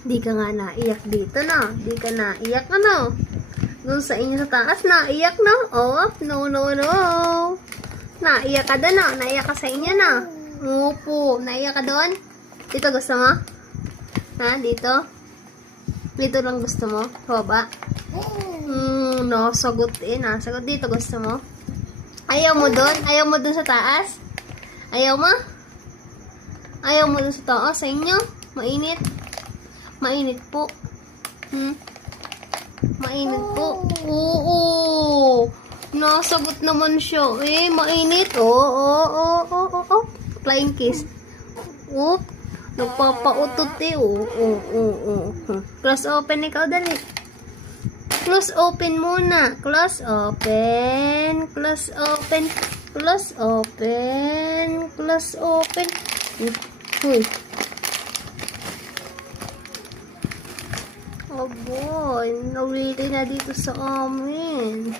Di ka nga naiyak dito, no? Di ka naiyak, ano? Doon sa inyo sa taas, naiyak, no? Oh, no, no, no. Naiyak ka doon, no? Naiyak ka sa inyo, no? Opo, naiyak ka doon? Dito gusto mo? Ha? Dito? Dito lang gusto mo? Baba? No, sagot eh. Sagot dito gusto mo? Ayaw mo doon? Ayaw mo doon sa taas? Ayaw mo? Ayaw mo doon sa taas sa inyo? Mainit? Mainit po. Mainit po. Oo. Nasagot naman siya. Eh, mainit. Oo. Flying kiss. Oop. Nagpapautot eh. Oo. Close open ikaw dali. Close open muna. Close open. Close open. Close open. Close open. Uy. Oh boy, nawili na dito sa amin.